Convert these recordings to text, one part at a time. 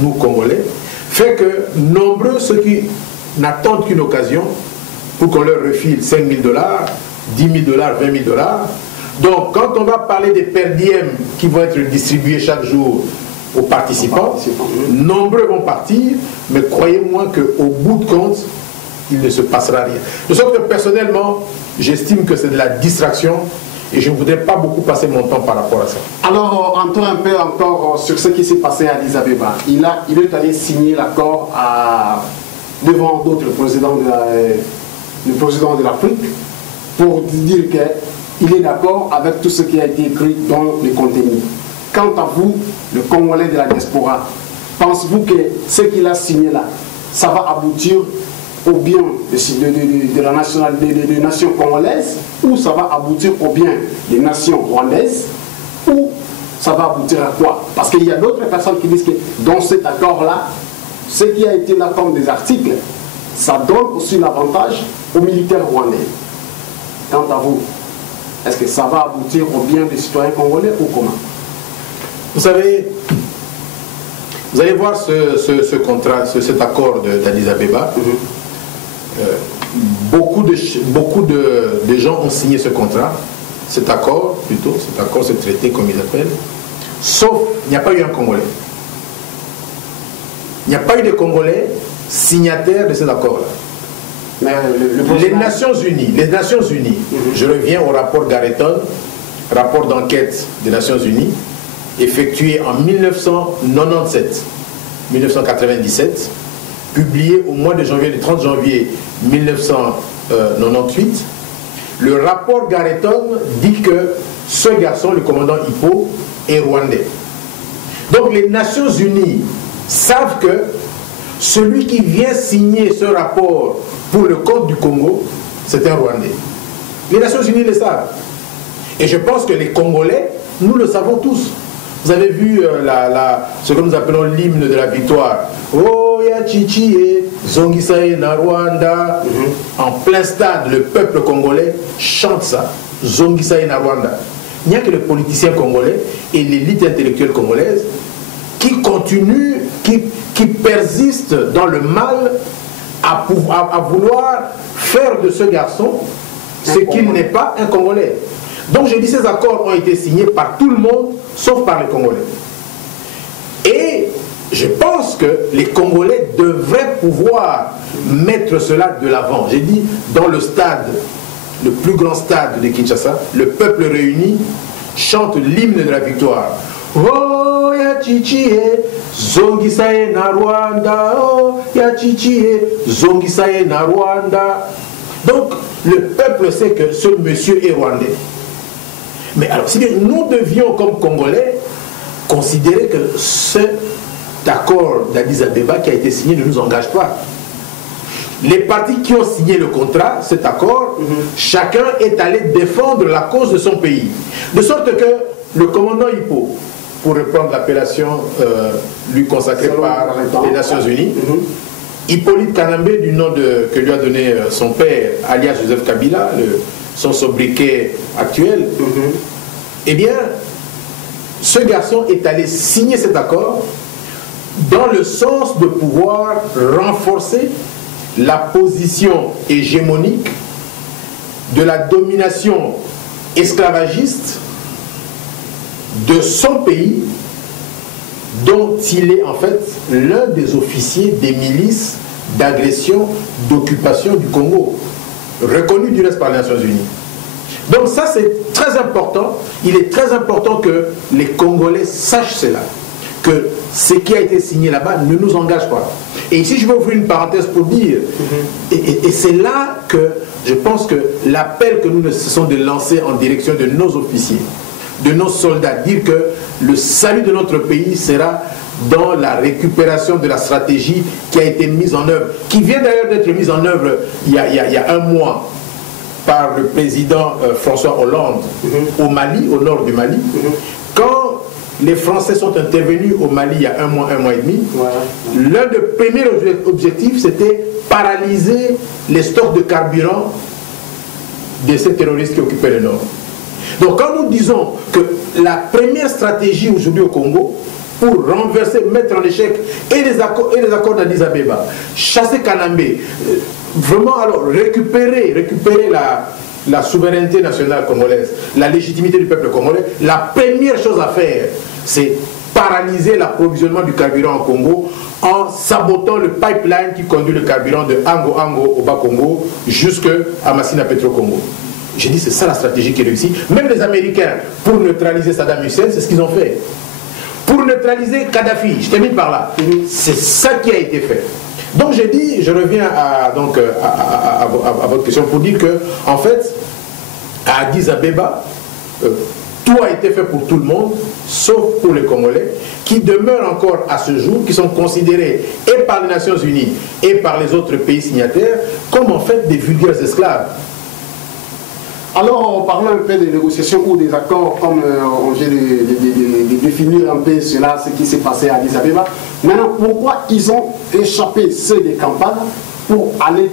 nous Congolais, fait que nombreux ceux qui n'attendent qu'une occasion pour qu'on leur refile 5 000 $, 10 000 $, 20 000 $. Donc, quand on va parler des per diem qui vont être distribués chaque jour aux participants, nombreux vont partir, mais croyez-moi qu'au bout de compte, il ne se passera rien. De sorte que personnellement, j'estime que c'est de la distraction et je ne voudrais pas beaucoup passer mon temps par rapport à ça. Alors, entrons un peu encore sur ce qui s'est passé à Addis Abeba. Il est allé signer l'accord devant d'autres présidents le président de l'Afrique pour dire qu'il est d'accord avec tout ce qui a été écrit dans le contenu. Quant à vous, le Congolais de la diaspora, pensez-vous que ce qu'il a signé là, ça va aboutir au bien de la des nations congolaises, ou ça va aboutir au bien des nations rwandaises, ou ça va aboutir à quoi? Parce qu'il y a d'autres personnes qui disent que dans cet accord-là, ce qui a été là comme des articles, ça donne aussi l'avantage aux militaires rwandais. Quant à vous, est-ce que ça va aboutir au bien des citoyens congolais ou comment? Vous savez, vous allez voir ce contrat, cet accord d'Addis Abeba. Beaucoup de gens ont signé ce contrat, cet accord, ce traité comme ils appellent, sauf il n'y a pas eu un Congolais. Il n'y a pas eu de Congolais signataires de cet accord-là. Les Nations Unies, je reviens au rapport Garreton, rapport d'enquête des Nations Unies, effectué en 1997, publié au mois de janvier, le 30 janvier 1998, le rapport Garreton dit que ce garçon, le commandant Hippo, est rwandais. Donc les Nations Unies savent que celui qui vient signer ce rapport pour le compte du Congo, c'est un Rwandais. Les Nations Unies le savent. Et je pense que les Congolais, nous le savons tous. Vous avez vu ce que nous appelons l'hymne de la victoire. Oh ya chichi e zongisae na Rwanda. En plein stade, le peuple congolais chante ça. Zongisae na Rwanda. Il n'y a que les politiciens congolais et l'élite intellectuelle congolaise qui continuent, qui persistent dans le mal à vouloir faire de ce garçon ce qu'il n'est pas, un Congolais. Donc je dis, ces accords ont été signés par tout le monde, sauf par les Congolais. Et je pense que les Congolais devraient pouvoir mettre cela de l'avant. J'ai dit, dans le stade, le plus grand stade de Kinshasa, le peuple réuni chante l'hymne de la victoire. Oh ya chichie, zongisae na Rwanda, oh ya chichie, zongisae na Rwanda. Donc le peuple sait que ce monsieur est rwandais. Mais alors, si bien nous devions, comme Congolais, considérer que cet accord d'Addis Abeba qui a été signé ne nous engage pas. Les partis qui ont signé le contrat, cet accord, chacun est allé défendre la cause de son pays. De sorte que le commandant Hippo, pour reprendre l'appellation lui consacrée par les Nations Unies, Hippolyte Kanambe, du nom que lui a donné son père, alias Joseph Kabila, son sobriquet actuel, eh bien, ce garçon est allé signer cet accord dans le sens de pouvoir renforcer la position hégémonique de la domination esclavagiste de son pays, dont il est en fait l'un des officiers des milices d'agression, d'occupation du Congo, reconnu du reste par les Nations Unies. Donc ça c'est très important, il est très important que les Congolais sachent cela, que ce qui a été signé là-bas ne nous engage pas. Et ici je vais ouvrir une parenthèse pour dire, et c'est là que je pense que l'appel que nous ne cessons de lancer en direction de nos officiers, de nos soldats, dire que le salut de notre pays sera dans la récupération de la stratégie qui a été mise en œuvre, qui vient d'ailleurs d'être mise en œuvre il y a un mois par le président François Hollande au Mali, au nord du Mali. Quand les Français sont intervenus au Mali il y a un mois et demi, l'un des premiers objectifs c'était paralyser les stocks de carburant de ces terroristes qui occupaient le nord. Donc quand nous disons que la première stratégie aujourd'hui au Congo, pour renverser, mettre en échec et les accords d'Addis Abeba, chasser Kanambe, vraiment alors récupérer la souveraineté nationale congolaise, la légitimité du peuple congolais, la première chose à faire, c'est paralyser l'approvisionnement du carburant au Congo en sabotant le pipeline qui conduit le carburant de Ango au Bas-Congo jusqu'à Massina Petro-Congo. J'ai dit c'est ça la stratégie qui réussit. Même les Américains, pour neutraliser Saddam Hussein, c'est ce qu'ils ont fait. Pour neutraliser Kadhafi, je termine par là, c'est ça qui a été fait. Donc j'ai dit, je reviens à votre question pour dire que, en fait, à Addis Abeba, tout a été fait pour tout le monde, sauf pour les Congolais, qui demeurent encore à ce jour, qui sont considérés et par les Nations Unies et par les autres pays signataires comme en fait des vulgaires esclaves. Alors, parlons un peu des négociations ou des accords, comme on vient de définir un peu cela, ce qui s'est passé à Addis Abeba. Maintenant, pourquoi ils ont échappé ceux de Kampala pour aller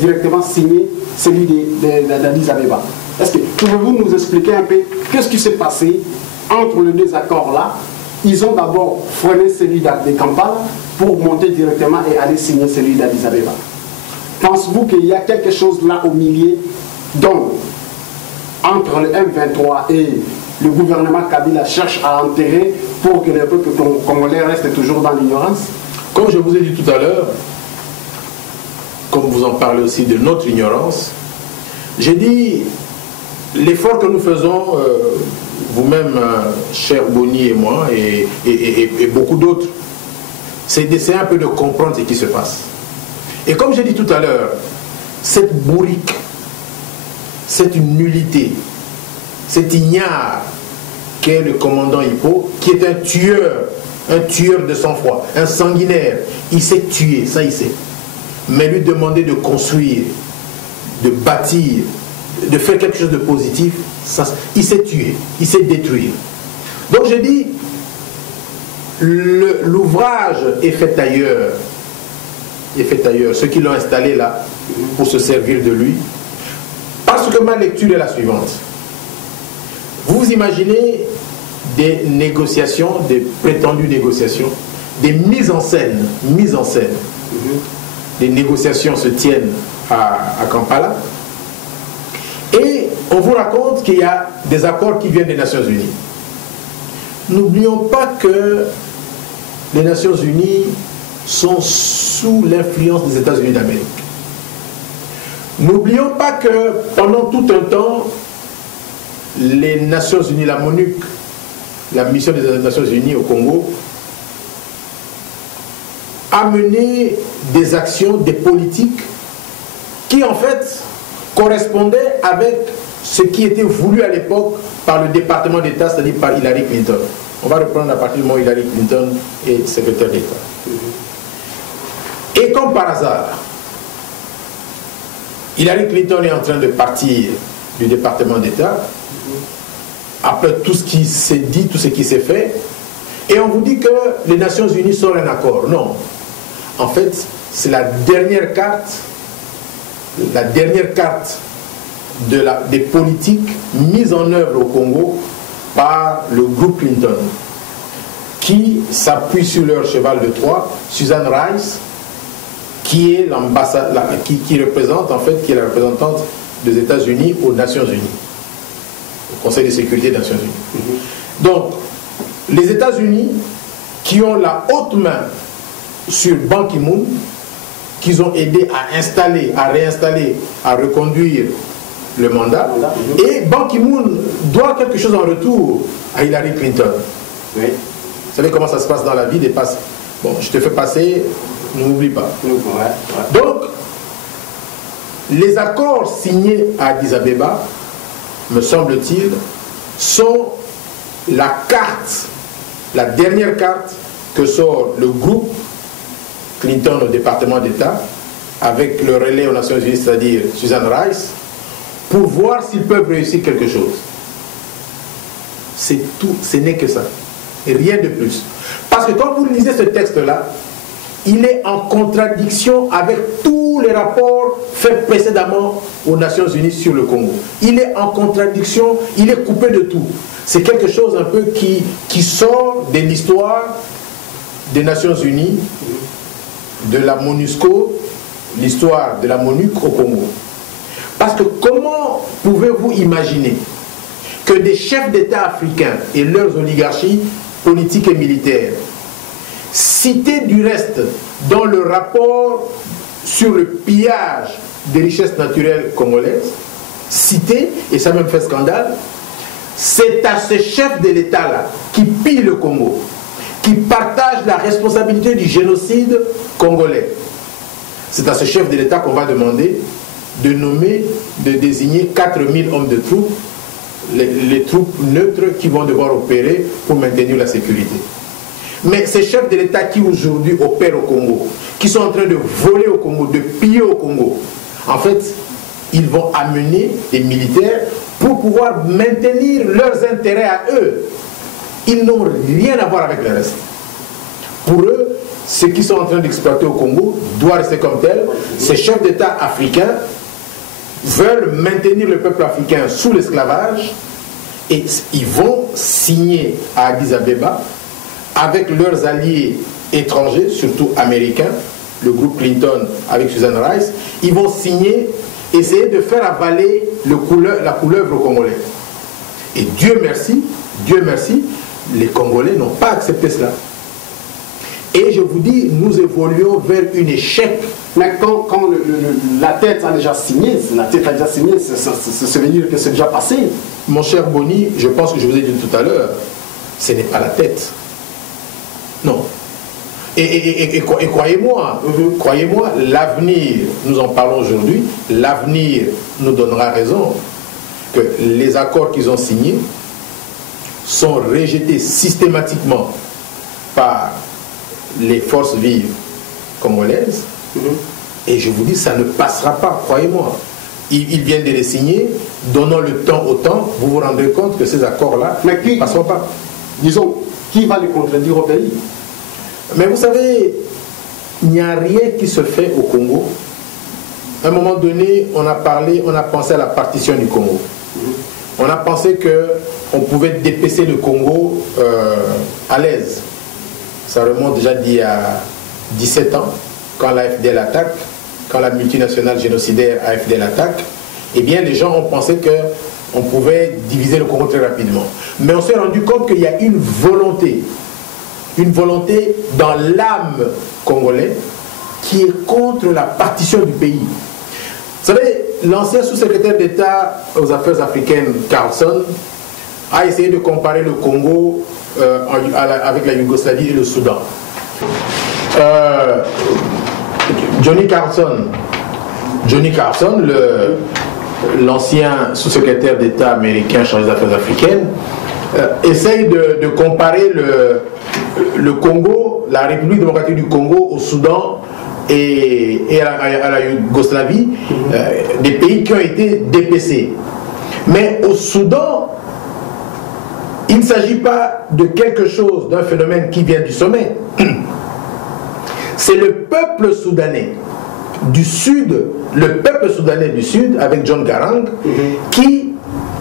directement signer celui d'Addis Abeba? Est-ce que pouvez-vous nous expliquer un peu qu'est-ce qui s'est passé entre les deux accords-là? Ils ont d'abord freiné celui de Kampala pour monter directement et aller signer celui d'Addis Abeba. Pensez-vous qu'il y a quelque chose là au milieu, donc entre le M23 et le gouvernement Kabila cherche à enterrer pour que le peuple congolais reste toujours dans l'ignorance? Comme je vous ai dit tout à l'heure, comme vous en parlez aussi de notre ignorance, j'ai dit l'effort que nous faisons, vous-même, cher Boni et moi, et beaucoup d'autres, c'est d'essayer un peu de comprendre ce qui se passe. Et comme j'ai dit tout à l'heure, cette bourrique, c'est une nullité, cet ignare qu'est le commandant Hippo, qui est un tueur de sang-froid, un sanguinaire. Il sait tuer, ça il sait. Mais lui demander de construire, de bâtir, de faire quelque chose de positif, ça, il sait tuer, il sait détruire. Donc j'ai dit, l'ouvrage est fait ailleurs. Ceux qui l'ont installé là, pour se servir de lui. Parce que ma lecture est la suivante. Vous imaginez des négociations, des prétendues négociations, des mises en scène. Des négociations se tiennent à Kampala. Et on vous raconte qu'il y a des accords qui viennent des Nations Unies. N'oublions pas que les Nations Unies sont sous l'influence des États-Unis d'Amérique. N'oublions pas que pendant tout un temps, les Nations Unies, la MONUC, la mission des Nations Unies au Congo, a mené des actions, des politiques qui en fait correspondaient avec ce qui était voulu à l'époque par le département d'État, c'est-à-dire par Hillary Clinton. On va reprendre à partir du moment où Hillary Clinton est secrétaire d'État. Et comme par hasard, Hillary Clinton est en train de partir du département d'État, après tout ce qui s'est dit, tout ce qui s'est fait, et on vous dit que les Nations Unies sont un accord. Non. En fait, c'est la dernière carte des politiques mises en œuvre au Congo par le groupe Clinton, qui s'appuie sur leur cheval de Troie, Susan Rice, qui est qui représente en fait, qui est la représentante des États-Unis aux Nations Unies, au Conseil de sécurité des Nations Unies. Donc, les États-Unis qui ont la haute main sur Ban Ki-moon, qu'ils ont aidé à installer, à réinstaller, à reconduire le mandat, et Ban Ki-moon doit quelque chose en retour à Hillary Clinton. Oui. Vous savez comment ça se passe dans la vie, des passes. Bon, je te fais passer, n'oublie pas. Donc, les accords signés à Addis Abeba, me semble-t-il, sont la carte, la dernière carte que sort le groupe Clinton au département d'État, avec le relais aux Nations Unies, c'est-à-dire Susan Rice, pour voir s'ils peuvent réussir quelque chose. C'est tout, ce n'est que ça. Et rien de plus. Parce que quand vous lisez ce texte-là, il est en contradiction avec tous les rapports faits précédemment aux Nations Unies sur le Congo. Il est en contradiction, il est coupé de tout. C'est quelque chose un peu qui sort de l'histoire des Nations Unies, de la MONUSCO, l'histoire de la MONUC au Congo. Parce que comment pouvez-vous imaginer que des chefs d'État africains et leurs oligarchies politiques et militaires, cités du reste dans le rapport sur le pillage des richesses naturelles congolaises, cités, et ça même fait scandale, c'est à ce chef de l'État-là qui pille le Congo, qui partage la responsabilité du génocide congolais. C'est à ce chef de l'État qu'on va demander de nommer, de désigner 4000 hommes de troupes, les troupes neutres qui vont devoir opérer pour maintenir la sécurité. Mais ces chefs de l'État qui aujourd'hui opèrent au Congo, qui sont en train de voler au Congo, de piller au Congo, en fait, ils vont amener des militaires pour pouvoir maintenir leurs intérêts à eux. Ils n'ont rien à voir avec le reste. Pour eux, ce qu'ils sont en train d'exploiter au Congo doit rester comme tel. Ces chefs d'État africains veulent maintenir le peuple africain sous l'esclavage et ils vont signer à Addis Abeba avec leurs alliés étrangers, surtout américains, le groupe Clinton avec Susan Rice, ils vont signer, essayer de faire avaler la couleuvre aux Congolais. Et Dieu merci, les Congolais n'ont pas accepté cela. Et je vous dis, nous évoluons vers un échec. Mais quand la tête a déjà signé, ça veut dire que c'est déjà passé. Mon cher Boni, je pense que je vous ai dit tout à l'heure, ce n'est pas la tête. Non. Et croyez-moi, croyez-moi, l'avenir, nous en parlons aujourd'hui, l'avenir nous donnera raison que les accords qu'ils ont signés sont rejetés systématiquement par les forces vives congolaises. Et je vous dis, ça ne passera pas, croyez-moi. Ils viennent de les signer, donnant le temps au temps, vous vous rendrez compte que ces accords-là ne passeront pas. Disons, qui va les contredire au pays? Mais vous savez, il n'y a rien qui se fait au Congo. À un moment donné, on a pensé à la partition du Congo. On a pensé qu'on pouvait dépecer le Congo à l'aise. Ça remonte déjà d'il y a 17 ans, quand l'AFDL attaque, quand la multinationale génocidaire AFDL attaque, eh bien les gens ont pensé qu'on pouvait diviser le Congo très rapidement. Mais on s'est rendu compte qu'il y a une volonté dans l'âme congolaise qui est contre la partition du pays. Vous savez, l'ancien sous-secrétaire d'État aux affaires africaines, Carlson, a essayé de comparer le Congo avec la Yougoslavie et le Soudan. Johnny Carlson, l'ancien sous-secrétaire d'État américain chargé des affaires africaines, essaye de comparer le Congo, la République démocratique du Congo au Soudan et à la Yougoslavie, des pays qui ont été dépecés. Mais au Soudan, il ne s'agit pas de quelque chose, d'un phénomène qui vient du sommet. C'est le peuple soudanais du Sud, avec John Garang, qui,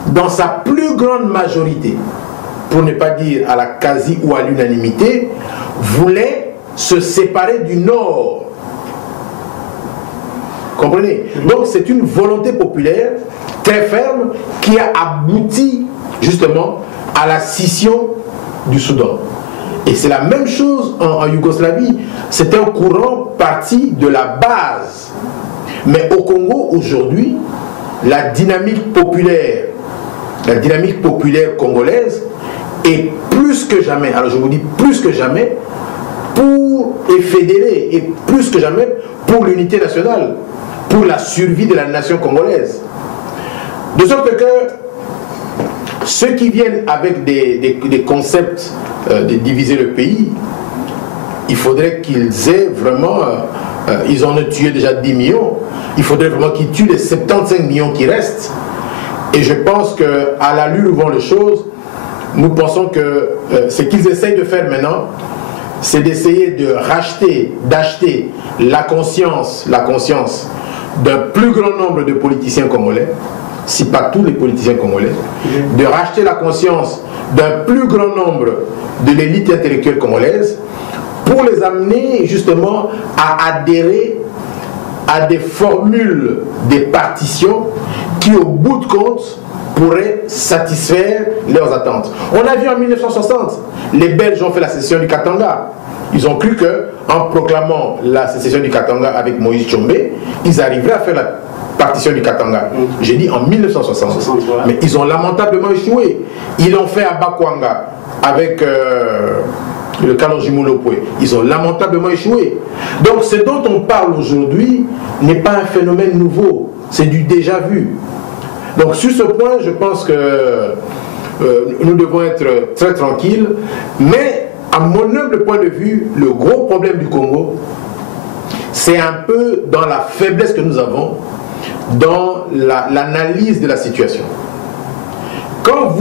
dans sa plus grande majorité, pour ne pas dire à la quasi ou à l'unanimité, voulait se séparer du Nord. Comprenez? Donc c'est une volonté populaire très ferme qui a abouti justement à la scission du Soudan. Et c'est la même chose en Yougoslavie. C'est un courant parti de la base. Mais au Congo aujourd'hui, la dynamique populaire congolaise est plus que jamais, alors je vous dis plus que jamais, pour fédérer et plus que jamais pour l'unité nationale, pour la survie de la nation congolaise. De sorte que ceux qui viennent avec des concepts de diviser le pays, il faudrait qu'ils aient vraiment, ils en ont tué déjà 10 millions, il faudrait vraiment qu'ils tuent les 75 millions qui restent. Et je pense qu'à l'allure où vont les choses, nous pensons que ce qu'ils essayent de faire maintenant, c'est d'essayer de racheter, d'acheter la conscience d'un plus grand nombre de politiciens congolais, si pas tous les politiciens congolais, de racheter la conscience d'un plus grand nombre de l'élite intellectuelle congolaise pour les amener justement à adhérer à des formules, des partitions qui au bout de compte pourraient satisfaire leurs attentes. On a vu en 1960, les Belges ont fait la sécession du Katanga. Ils ont cru qu'en proclamant la sécession du Katanga avec Moïse Tshombe, ils arriveraient à faire la partition du Katanga. J'ai dit en 1960. Mais ils ont lamentablement échoué. Ils l'ont fait à Bakwanga avec le Kalonji Moulopoué. Ils ont lamentablement échoué. Donc ce dont on parle aujourd'hui n'est pas un phénomène nouveau. C'est du déjà vu. Donc sur ce point, je pense que nous devons être très tranquilles. Mais à mon humble point de vue, le gros problème du Congo, c'est un peu dans la faiblesse que nous avons dans l'analyse de la situation. Quand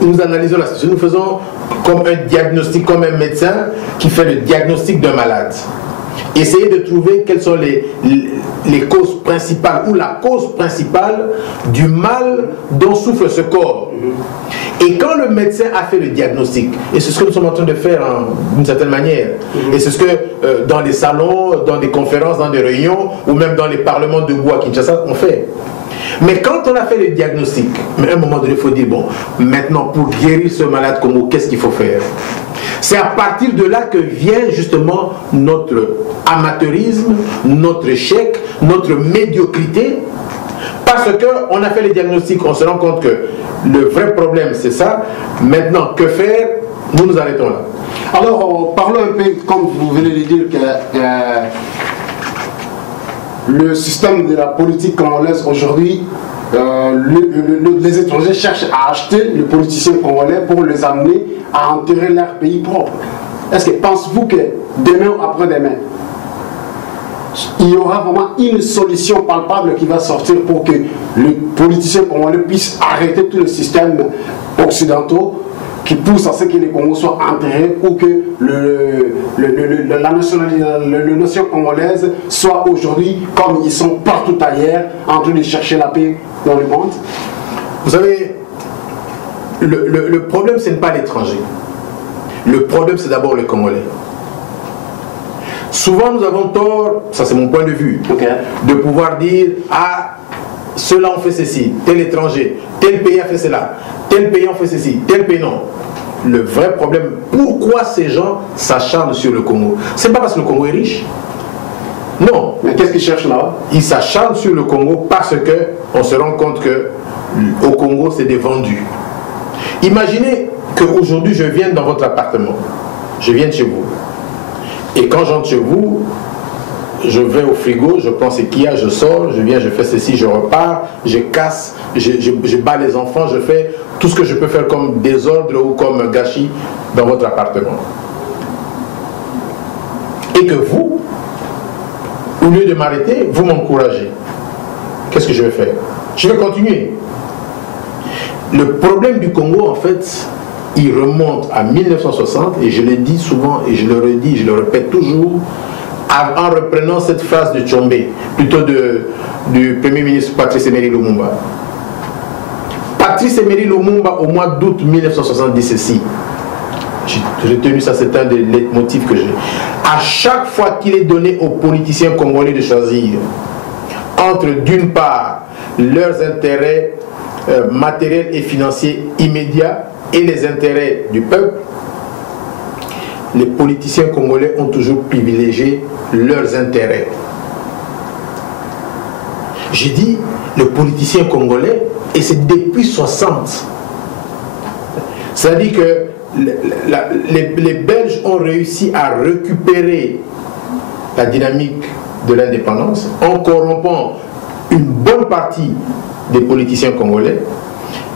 nous analysons la situation, nous faisons comme un diagnostic, comme un médecin qui fait le diagnostic d'un malade. Essayez de trouver quelles sont les causes principales ou la cause principale du mal dont souffre ce corps. Et quand le médecin a fait le diagnostic, et c'est ce que nous sommes en train de faire d'une certaine manière, et c'est ce que dans les salons, dans des conférences, dans des réunions, ou même dans les parlements de bois à Kinshasa, on fait. Mais quand on a fait le diagnostic, à un moment donné, il faut dire, bon, maintenant pour guérir ce malade Congo, qu'est-ce qu'il faut faire? C'est à partir de là que vient justement notre amateurisme, notre échec, notre médiocrité, parce qu'on a fait les diagnostics, on se rend compte que le vrai problème c'est ça. Maintenant, que faire? Nous nous arrêtons là. Alors, parlons un peu, comme vous venez de dire, que le système de la politique congolaise aujourd'hui, les étrangers cherchent à acheter les politiciens congolais pour les amener à enterrer leur pays propre. Est-ce que pensez-vous que demain ou après-demain, il y aura vraiment une solution palpable qui va sortir pour que les politiciens congolais puissent arrêter tout le système occidentaux qui pousse à ce que les Congos soient enterrés ou que la nation congolaise soit aujourd'hui, comme ils sont partout ailleurs, en train de chercher la paix dans le monde? Vous savez, le problème, ce n'est pas l'étranger. Le problème, c'est d'abord le Congolais. Souvent, nous avons tort, ça c'est mon point de vue, de pouvoir dire « Ah, ceux-là ont fait ceci, tel étranger, tel pays a fait cela, tel pays a fait ceci, tel pays non. » Le vrai problème, pourquoi ces gens s'acharnent sur le Congo? Ce n'est pas parce que le Congo est riche. Non. Mais qu'est-ce qu'ils cherchent là? Ils s'acharnent sur le Congo parce qu'on se rend compte qu'au Congo, c'est des vendus. Imaginez qu'aujourd'hui, je viens dans votre appartement. Je viens de chez vous. Et quand j'entre chez vous, je vais au frigo, je prends ce qu'il y a, je sors, je viens, je fais ceci, je repars, je casse, je bats les enfants, je fais tout ce que je peux faire comme désordre ou comme gâchis dans votre appartement. Et que vous, au lieu de m'arrêter, vous m'encouragez. Qu'est-ce que je vais faire? Je vais continuer. Le problème du Congo, en fait, il remonte à 1960, et je l'ai dit souvent, et je le redis, je le répète toujours, en reprenant cette phrase de Tshombe, plutôt du Premier ministre Patrice Emery Lumumba. Patrice Emery Lumumba, au mois d'août 1970, ceci, j'ai retenu ça, c'est un des leitmotifs que j'ai. À chaque fois qu'il est donné aux politiciens congolais de choisir entre, d'une part, leurs intérêts matériels et financiers immédiats et les intérêts du peuple, les politiciens congolais ont toujours privilégié leurs intérêts. J'ai dit le politicien congolais, et c'est depuis 60. C'est-à-dire que les Belges ont réussi à récupérer la dynamique de l'indépendance en corrompant une bonne partie des politiciens congolais,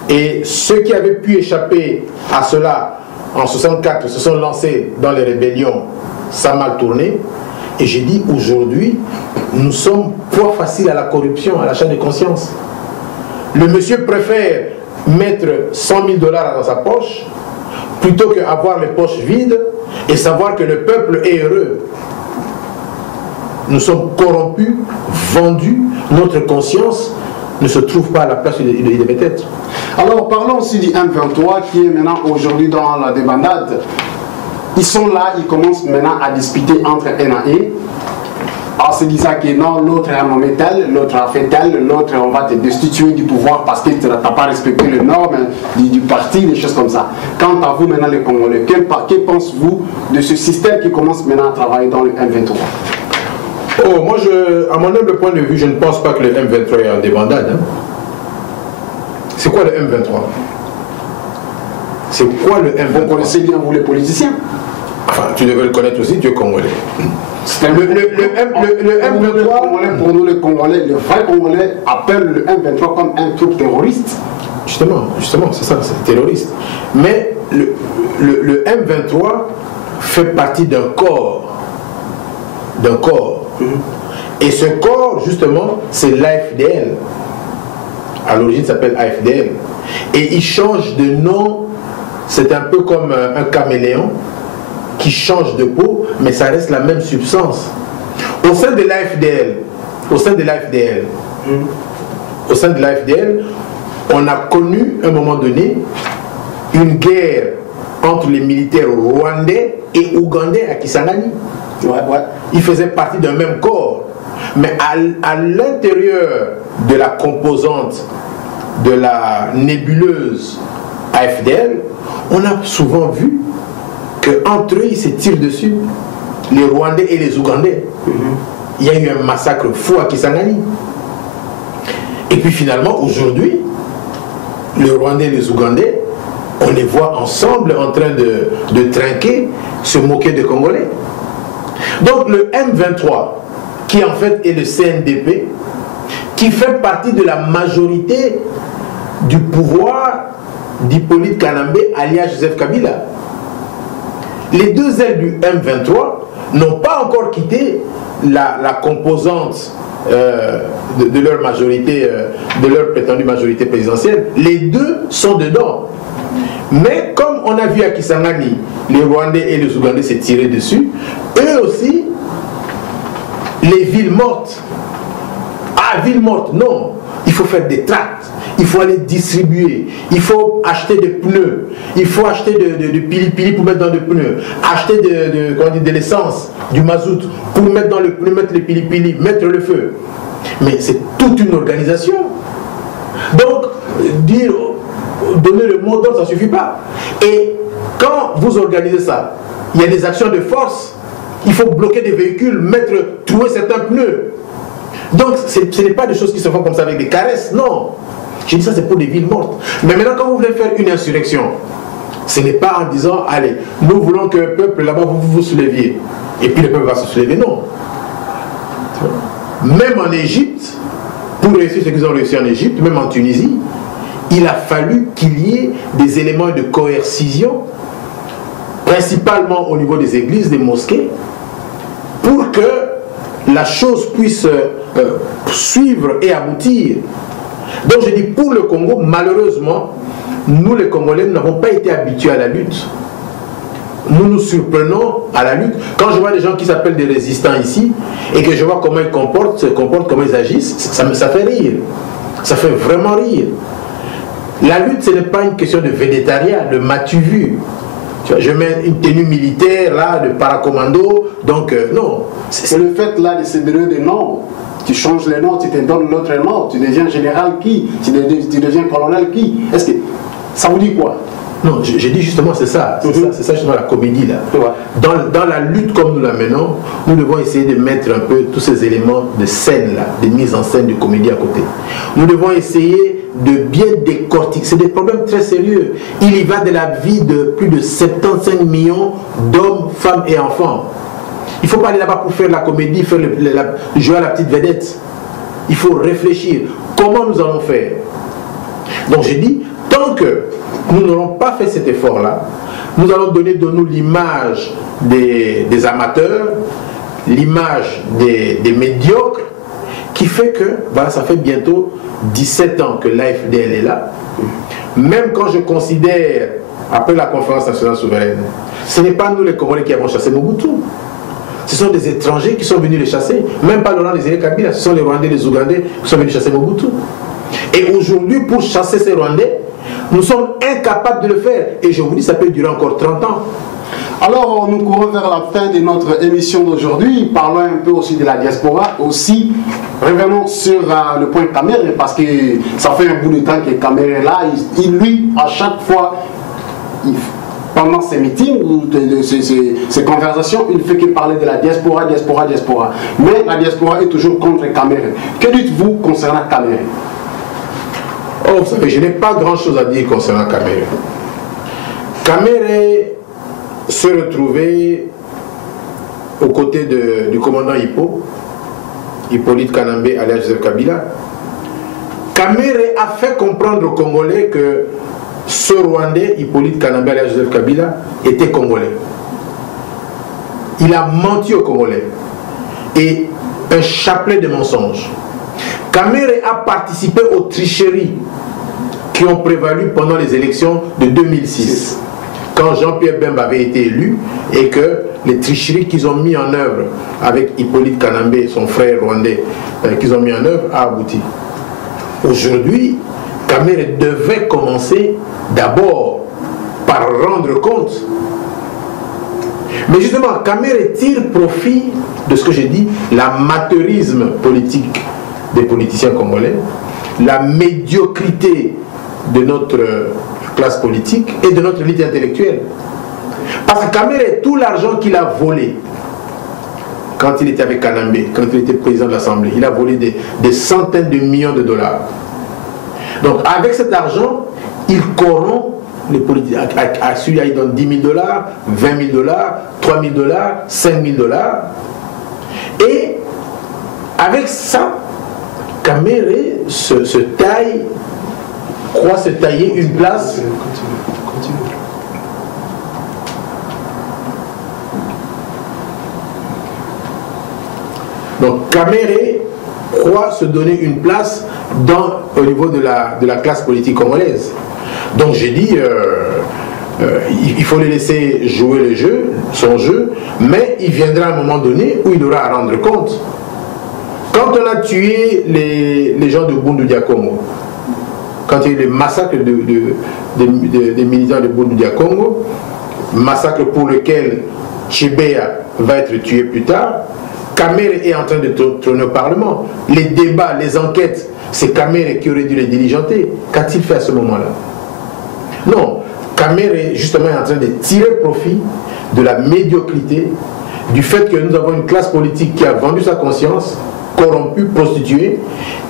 et ceux qui avaient pu échapper à cela en 64 se sont lancés dans les rébellions, ça a mal tourné. Et j'ai dit aujourd'hui, nous sommes proie facile à la corruption, à l'achat de conscience. Le monsieur préfère mettre 100 000 $ dans sa poche plutôt qu'avoir les poches vides et savoir que le peuple est heureux. Nous sommes corrompus, vendus, notre conscience ne se trouve pas à la place où il devait être. Alors parlons aussi du M23 qui est maintenant aujourd'hui dans la débandade. Ils sont là, ils commencent maintenant à discuter entre NAE en se disant que non, l'autre a nommé tel, l'autre a fait tel, l'autre on va te destituer du pouvoir parce que tu n'as pas respecté les normes du parti, des choses comme ça. Quant à vous maintenant les Congolais, que pensez-vous de ce système qui commence maintenant à travailler dans le M23? Oh, moi, à mon humble point de vue, je ne pense pas que le M23 est en débandade. Hein. C'est quoi le M23? C'est quoi le M23? Vous connaissez bien, vous, les politiciens? Enfin, tu devais le connaître aussi, tu es Congolais. Le M23... Pour nous, les Congolais, les vrais Congolais appellent le M23 comme un groupe terroriste. Justement, c'est ça, c'est terroriste. Mais le M23 fait partie d'un corps. Et ce corps, justement, c'est l'AFDL. À l'origine, ça s'appelle AFDL. Et il change de nom, c'est un peu comme un caméléon qui change de peau, mais ça reste la même substance. Au sein de l'AFDL, on a connu, à un moment donné, une guerre entre les militaires rwandais et ougandais à Kisangani. Ils faisaient partie d'un même corps. Mais à l'intérieur de la composante de la nébuleuse AFDL, on a souvent vu qu'entre eux, ils se tirent dessus, les Rwandais et les Ougandais. Il y a eu un massacre fou à Kisangani. Et puis finalement, aujourd'hui, les Rwandais et les Ougandais, on les voit ensemble en train de trinquer, se moquer des Congolais. Donc le M23, qui en fait est le CNDP, qui fait partie de la majorité du pouvoir d'Hippolyte Kanambé alias Joseph Kabila. Les deux ailes du M23 n'ont pas encore quitté la composante de leur majorité, de leur prétendue majorité présidentielle. Les deux sont dedans. Mais comme on a vu à Kisangani, les Rwandais et les Ougandais s'est tiré dessus, eux aussi, les villes mortes. Ah, villes mortes, non. Il faut faire des tracts, il faut aller distribuer, il faut acheter des pneus, il faut acheter de pili-pili pour mettre dans les pneus, acheter de l'essence, du mazout pour mettre dans le pneu, mettre les pili-pili, mettre le feu. Mais c'est toute une organisation. Donc, donner le mot d'ordre, ça ne suffit pas. Et quand vous organisez ça, il y a des actions de force. Il faut bloquer des véhicules, trouer certains pneus. Donc, ce n'est pas des choses qui se font comme ça avec des caresses, non. J'ai dit ça, c'est pour des villes mortes. Mais maintenant, quand vous voulez faire une insurrection, ce n'est pas en disant, allez, nous voulons que le peuple là-bas, vous vous souleviez. Et puis le peuple va se soulever, non. Même en Égypte, pour réussir ce qu'ils ont réussi en Égypte, même en Tunisie, il a fallu qu'il y ait des éléments de coercition, principalement au niveau des églises, des mosquées, pour que la chose puisse suivre et aboutir. Donc je dis, pour le Congo, malheureusement, nous les Congolais n'avons pas été habitués à la lutte. Nous nous surprenons à la lutte. Quand je vois des gens qui s'appellent des résistants ici, et que je vois comment ils se comportent, comment ils agissent, ça fait rire. Ça fait vraiment rire. La lutte, ce n'est pas une question de végétariat, de m'as-tu vu. Je mets une tenue militaire, là, de paracommando, donc non. C'est le fait, là, de se donner des noms. Tu changes les noms, tu te donnes l'autre nom, tu deviens général qui, tu deviens colonel qui. Est-ce que ça vous dit quoi? Non, j'ai dit justement, c'est ça. C'est ça justement la comédie, là. Dans la lutte comme nous la menons, nous devons essayer de mettre un peu tous ces éléments de scène, là, de mise en scène de comédie à côté. Nous devons essayer de bien décortiquer. C'est des problèmes très sérieux. Il y va de la vie de plus de 75 millions d'hommes, femmes et enfants. Il ne faut pas aller là-bas pour faire la comédie, jouer à la petite vedette. Il faut réfléchir. Comment nous allons faire? Donc j'ai dit, tant que nous n'aurons pas fait cet effort-là, nous allons donner de nous l'image des amateurs, l'image des médiocres, qui fait que, voilà, ça fait bientôt 17 ans que l'AFDL est là. Même quand je considère, après la conférence nationale souveraine, Ce n'est pas nous les Congolais qui avons chassé Mobutu. Ce sont des étrangers qui sont venus les chasser. Même pas Laurent Désiré Kabila, ce sont les Rwandais, les Ougandais qui sont venus chasser Mobutu. Et aujourd'hui, pour chasser ces Rwandais, nous sommes incapables de le faire. Et je vous dis, ça peut durer encore 30 ans. Alors, nous courons vers la fin de notre émission d'aujourd'hui. Parlons un peu aussi de la diaspora. Aussi, revenons sur le point Kamere, parce que ça fait un bout de temps que Kamere est là. Lui, à chaque fois, pendant ces meetings ou ces conversations, il ne fait que parler de la diaspora, diaspora, diaspora. Mais la diaspora est toujours contre Kamere. Que dites-vous concernant Kamere? Oh, vous savez, je n'ai pas grand-chose à dire concernant Kamere. Kamere se retrouvait aux côtés du commandant Hippolyte Kanambe alias Joseph Kabila. Kamere a fait comprendre aux Congolais que ce Rwandais, Hippolyte Kanambe alias Joseph Kabila, était Congolais. Il a menti aux Congolais. Et un chapelet de mensonges. Kamere a participé aux tricheries qui ont prévalu pendant les élections de 2006. Quand Jean-Pierre Bemba avait été élu et que les tricheries qu'ils ont mis en œuvre avec Hippolyte Kanambe, son frère rwandais, qu'ils ont mis en œuvre, a abouti. Aujourd'hui, Kamere devait commencer d'abord par rendre compte. Mais justement, Kamere tire profit de ce que j'ai dit, l'amateurisme politique des politiciens congolais, la médiocrité de notre classe politique et de notre élite intellectuelle. Parce que Kamere, tout l'argent qu'il a volé quand il était avec Kanambe, quand il était président de l'Assemblée, il a volé des centaines de millions de dollars. Donc avec cet argent, il corrompt les politiciens. À celui-là, il donne 10 000 dollars, 20 000 dollars, 3 000 dollars, 5 000 dollars. Et avec ça, Kamere croit se tailler une place. Donc Kamere croit se donner une place au niveau de la classe politique congolaise. Donc j'ai dit, il faut le laisser jouer le jeu, son jeu, mais il viendra un moment donné où il aura à rendre compte. Quand on a tué les gens de Bundu Dia Congo, quand il y a eu le massacre des militants de Bundu Dia Congo, massacre pour lequel Chibeya va être tué plus tard, Kamere est en train de trôner au Parlement. Les débats, les enquêtes, c'est Kamere qui aurait dû les diligenter. Qu'a-t-il fait à ce moment-là? Non, Kamere justement est en train de tirer profit de la médiocrité, du fait que nous avons une classe politique qui a vendu sa conscience, corrompue, prostituée,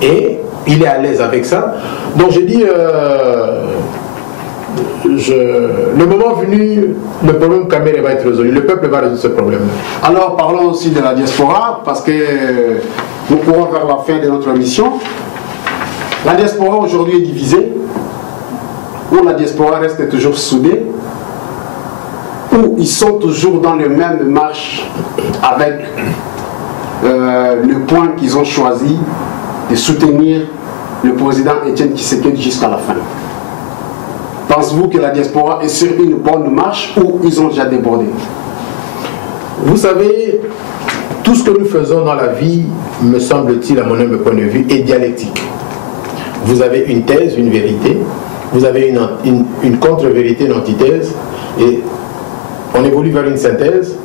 et il est à l'aise avec ça. Donc je dis, le moment venu, le problème Kamere va être résolu. Le peuple va résoudre ce problème. Alors parlons aussi de la diaspora, parce que nous courons vers la fin de notre mission. La diaspora aujourd'hui est divisée, où la diaspora reste toujours soudée, où ils sont toujours dans les mêmes marches avec le point qu'ils ont choisi de soutenir le président Étienne Tshisekedi jusqu'à la fin. Pensez-vous que la diaspora est sur une bonne marche ou ils ont déjà débordé? Vous savez, tout ce que nous faisons dans la vie, me semble-t-il, à mon humble point de vue, est dialectique. Vous avez une thèse, une vérité, vous avez une contre-vérité, une antithèse, et on évolue vers une synthèse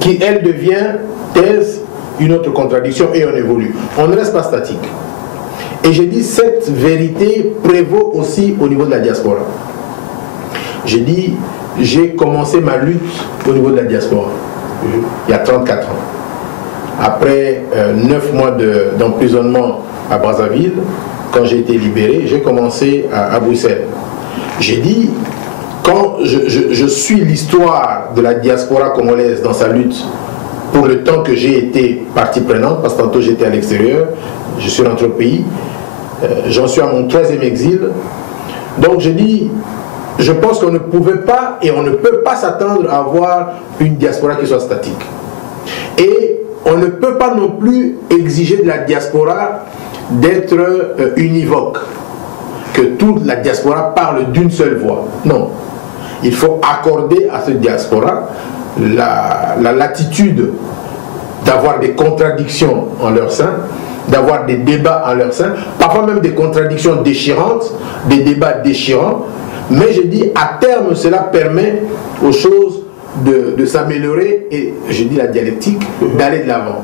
qui, elle, devient thèse, une autre contradiction, et on évolue. On ne reste pas statique. Et j'ai dit, cette vérité prévaut aussi au niveau de la diaspora. J'ai dit, j'ai commencé ma lutte au niveau de la diaspora, il y a 34 ans. Après 9 mois d'emprisonnement à Brazzaville, quand j'ai été libéré, j'ai commencé à Bruxelles. J'ai dit, quand je suis l'histoire de la diaspora congolaise dans sa lutte, pour le temps que j'ai été partie prenante, parce que tantôt j'étais à l'extérieur, je suis rentré au pays, j'en suis à mon 3e exil. Donc j'ai dit, je pense qu'on ne pouvait pas et on ne peut pas s'attendre à avoir une diaspora qui soit statique. Et on ne peut pas non plus exiger de la diaspora d'être univoque, que toute la diaspora parle d'une seule voix. Non. il faut accorder à cette diaspora la latitude d'avoir des contradictions en leur sein, d'avoir des débats en leur sein, parfois même des contradictions déchirantes, des débats déchirants, mais je dis à terme cela permet aux choses de s'améliorer et je dis la dialectique d'aller de l'avant.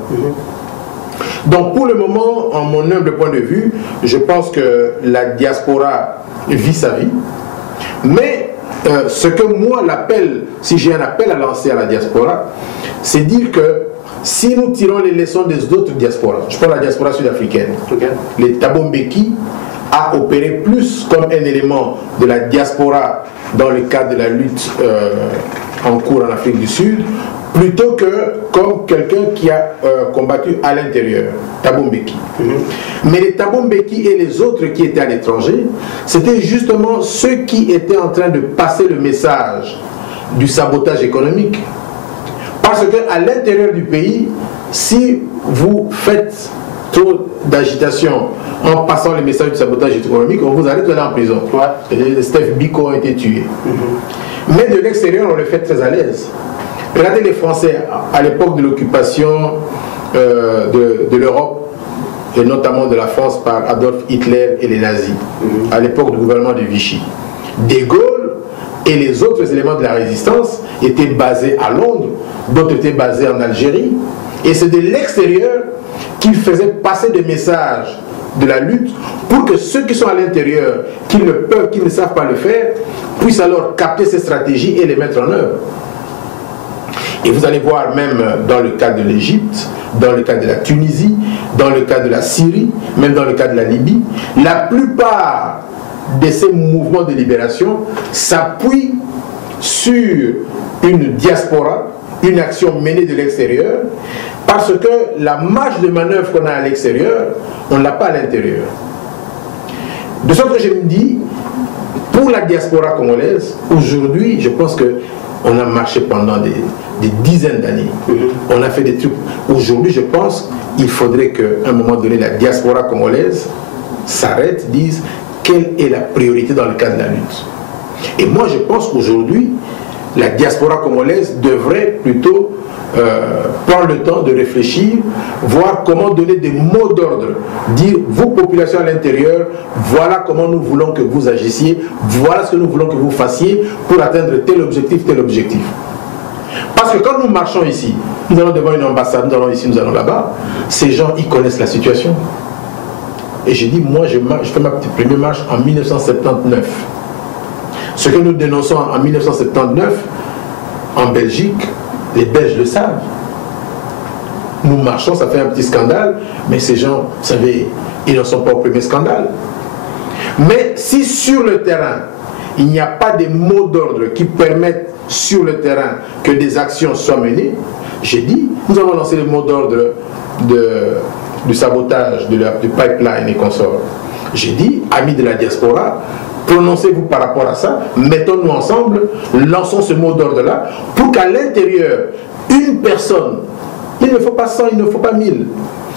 Donc pour le moment, en mon humble point de vue, je pense que la diaspora vit sa vie, mais ce que moi l'appel, si j'ai un appel à lancer à la diaspora, c'est dire que si nous tirons les leçons des autres diasporas, je prends la diaspora sud-africaine, les Thabo Mbeki a opéré plus comme un élément de la diaspora dans le cadre de la lutte en cours en Afrique du Sud, plutôt que comme quelqu'un qui a combattu à l'intérieur, Thabo Mbeki. Mais les Thabo Mbeki et les autres qui étaient à l'étranger, c'était justement ceux qui étaient en train de passer le message du sabotage économique. Parce qu'à l'intérieur du pays, si vous faites trop d'agitation en passant le message du sabotage économique, on vous arrête de aller en prison. Et Steph Biko a été tué. Mais de l'extérieur, on le fait très à l'aise. Regardez les Français à l'époque de l'occupation de l'Europe, et notamment de la France par Adolf Hitler et les nazis, à l'époque du gouvernement de Vichy. De Gaulle et les autres éléments de la résistance étaient basés à Londres, d'autres étaient basés en Algérie, et c'est de l'extérieur qu'ils faisaient passer des messages de la lutte pour que ceux qui sont à l'intérieur, qui ne peuvent, qui ne savent pas le faire, puissent alors capter ces stratégies et les mettre en œuvre. Et vous allez voir même dans le cas de l'Égypte, dans le cas de la Tunisie, dans le cas de la Syrie, même dans le cas de la Libye, la plupart de ces mouvements de libération s'appuient sur une diaspora, une action menée de l'extérieur, parce que la marge de manœuvre qu'on a à l'extérieur, on ne l'a pas à l'intérieur. De sorte que je me dis, pour la diaspora congolaise, aujourd'hui, je pense qu'on a marché pendant des dizaines d'années. On a fait des trucs. Aujourd'hui, je pense qu'il faudrait qu'à un moment donné, la diaspora congolaise s'arrête, dise quelle est la priorité dans le cadre de la lutte. Et moi, je pense qu'aujourd'hui, la diaspora congolaise devrait plutôt prendre le temps de réfléchir, voir comment donner des mots d'ordre, dire, vous, population à l'intérieur, voilà comment nous voulons que vous agissiez, voilà ce que nous voulons que vous fassiez pour atteindre tel objectif, tel objectif. Parce que quand nous marchons ici, nous allons devant une ambassade, nous allons ici, nous allons là-bas, ces gens, ils connaissent la situation. Et j'ai dit, moi, je fais ma petite première marche en 1979. Ce que nous dénonçons en 1979, en Belgique, les Belges le savent. Nous marchons, ça fait un petit scandale, mais ces gens, vous savez, ils ne sont pas au premier scandale. Mais si sur le terrain, il n'y a pas de mots d'ordre qui permettent sur le terrain que des actions soient menées, j'ai dit, nous avons lancé le mot d'ordre du sabotage du pipeline et consorts. J'ai dit, amis de la diaspora, prononcez-vous par rapport à ça, mettons-nous ensemble, lançons ce mot d'ordre-là, pour qu'à l'intérieur, une personne, il ne faut pas 100, il ne faut pas 1000,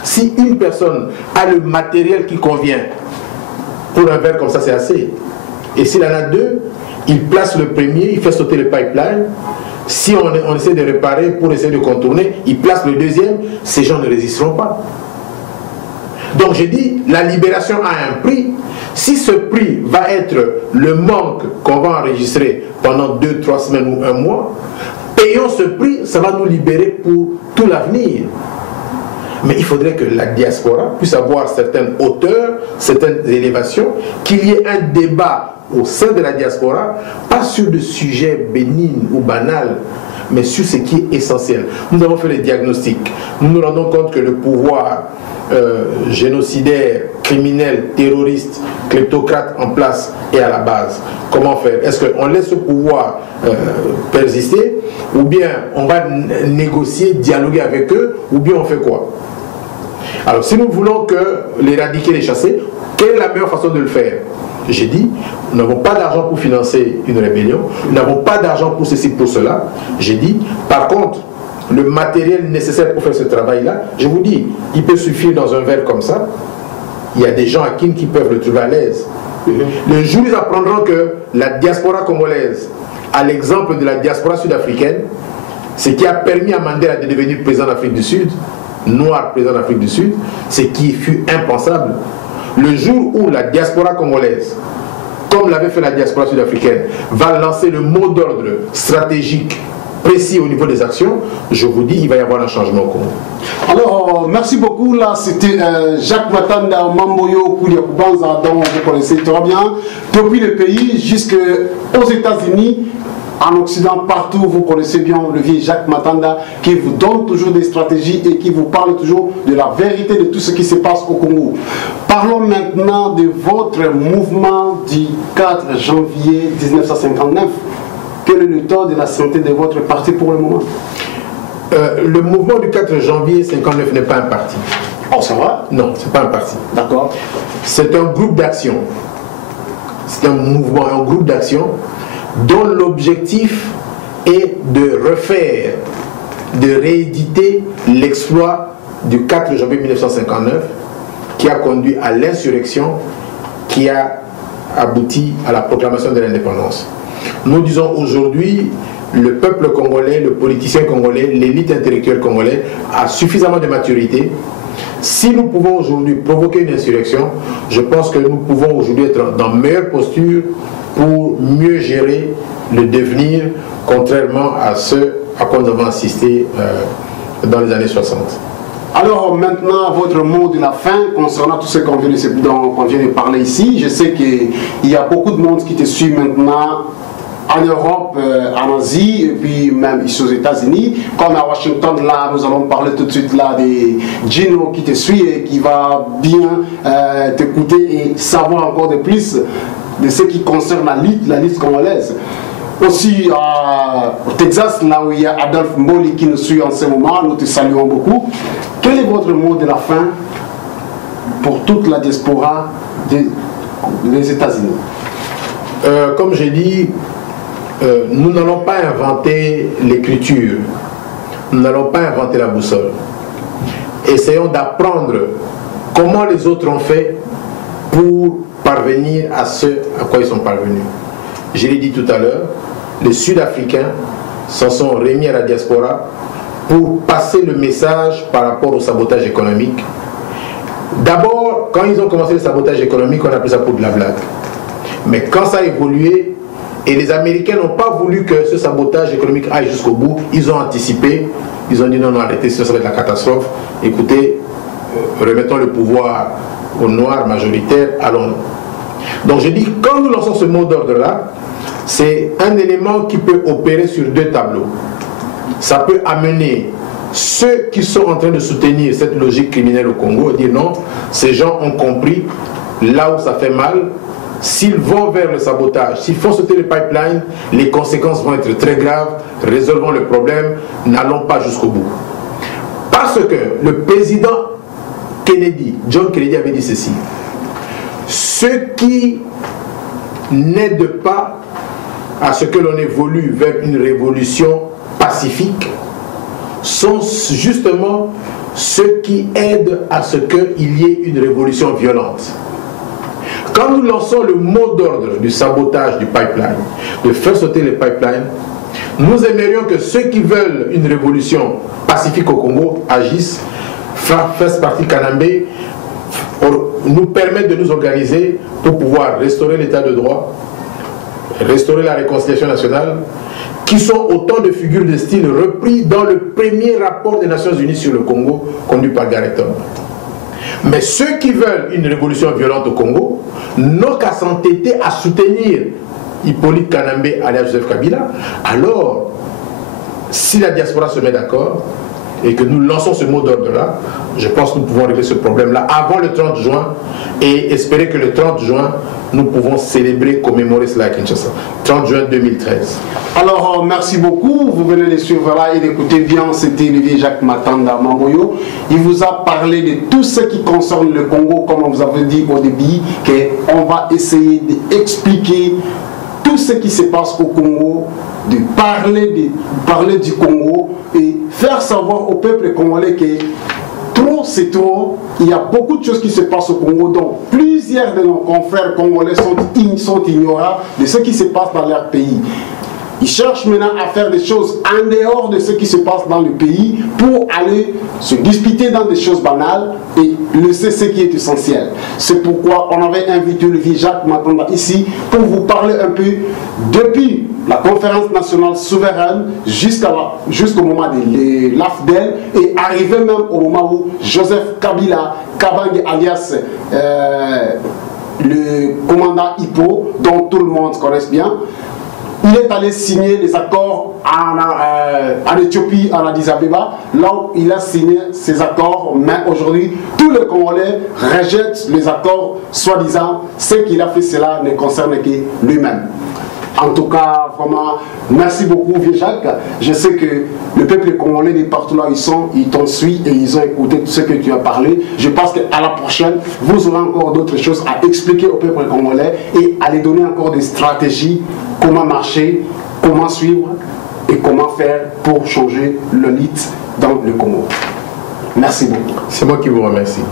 si une personne a le matériel qui convient, pour un verre comme ça c'est assez, et s'il en a deux, il place le premier, il fait sauter le pipeline, si on essaie de réparer pour essayer de contourner, il place le deuxième, ces gens ne résisteront pas. Donc j'ai dit, la libération a un prix. Si ce prix va être le manque qu'on va enregistrer pendant 2-3 semaines ou un mois, payons ce prix, ça va nous libérer pour tout l'avenir. Mais il faudrait que la diaspora puisse avoir certaines hauteurs, certaines élévations, qu'il y ait un débat au sein de la diaspora, pas sur des sujets bénignes ou banals, mais sur ce qui est essentiel. Nous avons fait les diagnostics. Nous nous rendons compte que le pouvoir génocidaire, criminel, terroriste, kleptocrate en place et à la base. Comment faire? Est-ce qu'on laisse ce pouvoir persister, ou bien on va négocier, dialoguer avec eux, ou bien on fait quoi? Alors si nous voulons l'éradiquer, les chasser, quelle est la meilleure façon de le faire? J'ai dit, nous n'avons pas d'argent pour financer une rébellion, nous n'avons pas d'argent pour ceci, pour cela. J'ai dit, par contre, le matériel nécessaire pour faire ce travail-là, je vous dis, il peut suffire dans un verre comme ça. Il y a des gens à qui peuvent le trouver à l'aise. Le jour où ils apprendront que la diaspora congolaise à l'exemple de la diaspora sud-africaine, ce qui a permis à Mandela de devenir président d'Afrique du Sud, noir président d'Afrique du Sud, ce qui fut impensable. Le jour où la diaspora congolaise, comme l'avait fait la diaspora sud-africaine, va lancer le mot d'ordre stratégique précis au niveau des actions, je vous dis, il va y avoir un changement au Congo. Alors, merci beaucoup. Là, c'était Jacques Matanda Mamboyo Kouliakubanza, dont vous connaissez très bien, depuis le pays jusqu'aux États-Unis. En Occident, partout, vous connaissez bien le vieux Jacques Matanda qui vous donne toujours des stratégies et qui vous parle toujours de la vérité de tout ce qui se passe au Congo. Parlons maintenant de votre mouvement du 4 janvier 1959. Quel est le taux de la santé de votre parti pour le moment? Le mouvement du 4 janvier 1959 n'est pas un parti. Oh, ça va? Non, ce n'est pas un parti. D'accord. C'est un groupe d'action. C'est un mouvement, un groupe d'action dont l'objectif est de refaire, de rééditer l'exploit du 4 janvier 1959 qui a conduit à l'insurrection qui a abouti à la proclamation de l'indépendance. Nous disons aujourd'hui, le peuple congolais, le politicien congolais, l'élite intellectuelle congolaise a suffisamment de maturité. Si nous pouvons aujourd'hui provoquer une insurrection, je pense que nous pouvons aujourd'hui être dans meilleure posture pour mieux gérer le devenir, contrairement à ce à quoi nous avons assisté dans les années 60. Alors maintenant, votre mot de la fin concernant tout ce qu'on vient de parler ici. Je sais qu'il y a beaucoup de monde qui te suit maintenant en Europe, en Asie, et puis même ici aux États-Unis. Comme à Washington, là, nous allons parler tout de suite là des Gino qui te suit et qui va bien t'écouter et savoir encore de plus de ce qui concerne la liste congolaise. Aussi au Texas, là où il y a Adolphe Mboli qui nous suit en ce moment, nous te saluons beaucoup. Quel est votre mot de la fin pour toute la diaspora des États-Unis? Comme j'ai dit, nous n'allons pas inventer l'écriture, nous n'allons pas inventer la boussole. Essayons d'apprendre comment les autres ont fait pour parvenir à ce à quoi ils sont parvenus. Je l'ai dit tout à l'heure, les Sud-Africains s'en sont remis à la diaspora pour passer le message par rapport au sabotage économique. D'abord, quand ils ont commencé le sabotage économique, on appelait ça pour de la blague. Mais quand ça a évolué, et les Américains n'ont pas voulu que ce sabotage économique aille jusqu'au bout, ils ont anticipé, ils ont dit non, non, arrêtez, sinon ça va être la catastrophe. Écoutez, remettons le pouvoir aux Noirs majoritaires, allons. Donc je dis, quand nous lançons ce mot d'ordre-là, c'est un élément qui peut opérer sur deux tableaux. Ça peut amener ceux qui sont en train de soutenir cette logique criminelle au Congo à dire non, ces gens ont compris là où ça fait mal. S'ils vont vers le sabotage, s'ils font sauter le pipeline, les conséquences vont être très graves. Résolvons le problème, n'allons pas jusqu'au bout. Parce que le président Kennedy, John Kennedy avait dit ceci: ceux qui n'aident pas à ce que l'on évolue vers une révolution pacifique sont justement ceux qui aident à ce qu'il y ait une révolution violente. Quand nous lançons le mot d'ordre du sabotage du pipeline, de faire sauter les pipelines, nous aimerions que ceux qui veulent une révolution pacifique au Congo agissent, fassent partie Kanambé, nous permettent de nous organiser pour pouvoir restaurer l'état de droit, restaurer la réconciliation nationale, qui sont autant de figures de style repris dans le premier rapport des Nations Unies sur le Congo, conduit par Garreton. Mais ceux qui veulent une révolution violente au Congo n'ont qu'à s'entêter à soutenir Hippolyte Kanambé alias Joseph Kabila. Alors, si la diaspora se met d'accord et que nous lançons ce mot d'ordre-là, je pense que nous pouvons régler ce problème-là avant le 30 juin et espérer que le 30 juin, nous pouvons célébrer, commémorer cela à Kinshasa. 30 juin 2013. Alors, merci beaucoup. Vous venez de suivre là et d'écouter bien. C'était le vieux Jacques Matanda Mamboyo. Il vous a parlé de tout ce qui concerne le Congo, comme on vous avait dit au début, qu'on va essayer d'expliquer tout ce qui se passe au Congo, de parler du Congo et faire savoir au peuple congolais que trop c'est trop. Il y a beaucoup de choses qui se passent au Congo, donc plusieurs de nos confrères congolais sont ignorants de ce qui se passe dans leur pays. Il cherche maintenant à faire des choses en dehors de ce qui se passe dans le pays pour aller se disputer dans des choses banales et laisser ce qui est essentiel. C'est pourquoi on avait invité le vieux Jacques Matanda ici pour vous parler un peu depuis la conférence nationale souveraine jusqu'au moment de l'AFDEL et arrivé même au moment où Joseph Kabila, Kabange alias le commandant Hippo, dont tout le monde connaît bien, il est allé signer les accords en Éthiopie, en Addis Abeba, là où il a signé ces accords, mais aujourd'hui, tous les Congolais rejettent les accords, soi-disant, ce qu'il a fait, cela ne concerne que lui-même. En tout cas, vraiment, merci beaucoup, vieux Jacques. Je sais que le peuple congolais, de partout là où ils sont, ils t'ont suivi et ils ont écouté tout ce que tu as parlé. Je pense qu'à la prochaine, vous aurez encore d'autres choses à expliquer au peuple congolais et à lui donner encore des stratégies, comment marcher, comment suivre et comment faire pour changer le lit dans le Congo. Merci beaucoup. C'est moi qui vous remercie.